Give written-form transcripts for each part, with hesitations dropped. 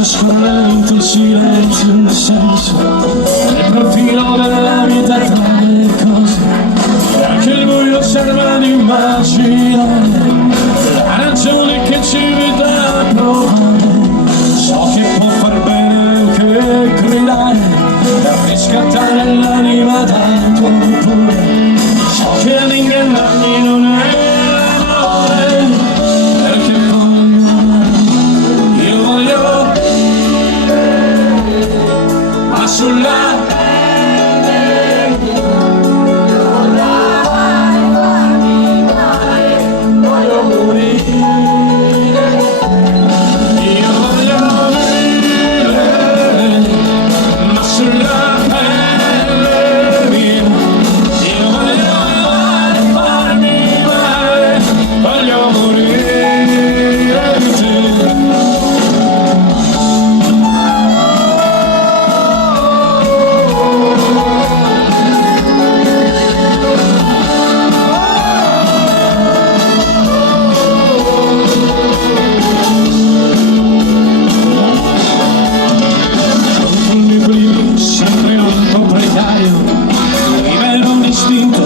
Scorrendo il silenzio nel senso nel profilo della vita tra le cose e anche il buio serve ad immaginare la ragione che ci vede a provare. So che può far bene anche gridare e riscattare l'anima dal tuo pure. So che ad ingannarmi non è l'amore, perché io voglio sulla pelle, voglio morire, io voglio vivere, ma sulla pelle mia, io voglio farmi male, voglio morire di te.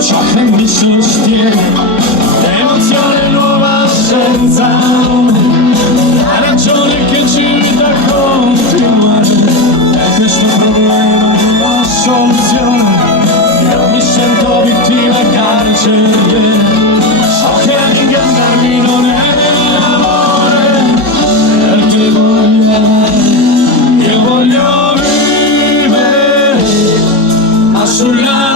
Ciò che mi sostiene, l'emozione nuova senza nome, la ragione che ci invita a continuare, e questo problema non ha soluzione, io mi sento vittima carceriera, so che ad ingannarmi non è l'amore, perché voglio amare, io voglio vivere, ma sulla